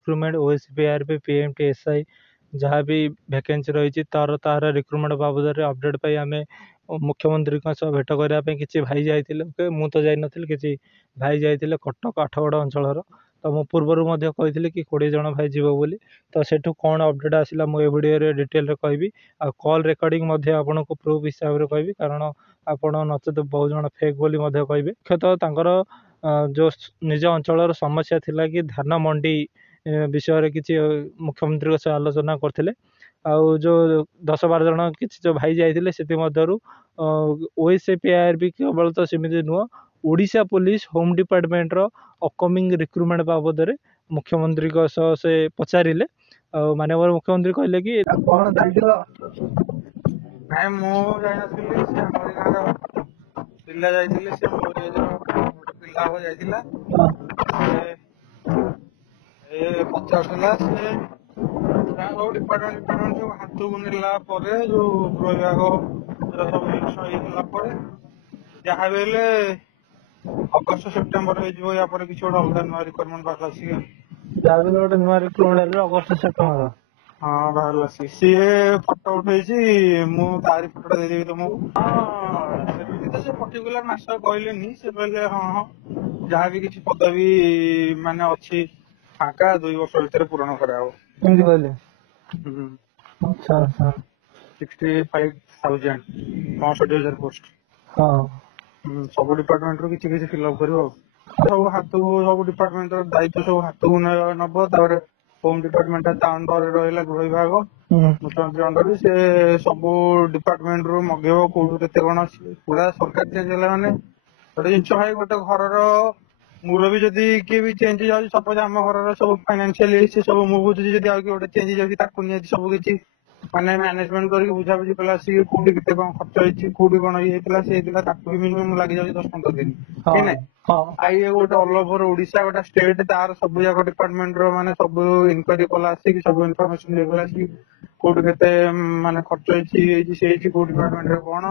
recruitment ओएसपीआरपी पीएमटीएसआई जहाँ भी vacancy रही तार रिक्रुटमेंट बाबद अपडेट पाई आम मुख्यमंत्री भेट करने किसी भाई जाते मु तो जान कि भाई जाते कटक आठगड़ अंचल तो मु पूर्वर कही कि 20 जन भाई जीव बोली तो सेठू कौन अपडेट आसला मुझे वीडियो डिटेल कहि आ कॉल रेकर्डिंग आपन को प्रूफ हिसाब से कहि कारण आपण नचेत बहुत जन फेक बोली कहे मुख्यतः जो निज अंचल समस्या थिला कि धान मंडी विषय किसी मुख्यमंत्री से आलोचना करते आउ जो 10-12 जन किसी जो भाई जाते से ओएसपीआरपी केवल तो सेमती नुह ओडिशा पुलिस होम डिपार्टमेंट रो अपकमिंग रिक्रुटमेंट बाबद मुख्यमंत्री से पचारे माननीय मुख्यमंत्री कहले कि कौन जाइथिल नाइ मो जाइनथिली से हमर गाँर पिला जाइथिले से मोर गोटे पिला हो जाइथिला ए पचारला से सब डिपार्टमेंट जो हाथ गुनेला परे जो विभाग सब इलेक्शन होला परे जहाँ बेले अगस्त सेप्टेम्बर हो या पर किसी गोटे अलग नुआ रिक्वायरमेंट बाहर आसी गोटे नुआ रिक्रुटमेंट अगस्त सेप्टेम्बर हाँ बाहर आसी सी फोटो उठे मु तारी फोटो देदेवी तुमको तो से पर्टिकुलर मास कहले से कहले हाँ हाँ जहाँ भी किसी पदवी माने अच्छी फाका 2 वर्ष भीतर पूरण कराओ कहले 65,000 65,000 पोस्ट हाँ सब डिपार्टमेंट रो किसी फिलअप करिवो सब हाथ सब डिपार्टमेंट रो दायित्व सब हाथ नब तापर होम डिपार्टमेंट अंडर रहा गृह विभाग मुख्यमंत्री अंडर से सब डिपार्टमेंट रू मगेब कौटू के पूरा सरकार चेंज है मैंने गोटे जिन भाई गोटे घर मुरबी जदि किए भी चेंज जाऊँ सपोज आम घर सब फाइनान्शियल सब मु बुझुची जब आगे गोटे चेंज जाऊँगी सब किसी माने मैनेजमेंट करके बुझाबुझी कला सी कोठी केते कौन खर्च होइछि कोठी कोन ये हेतला से हेतला ताकू मिनिमम लागि जाउछि 10-15 दिन ठीक नै आई गोटे ऑल ओवर ओडिशा गोटे स्टेट तार सब जाक डिपार्टमेंट रो माने सब इंक्वायरी कला सी कि सब इन्फॉर्मेशन देला सी कोठी केते माने खर्च होइछि से कोठी डिपार्टमेंट रो कोन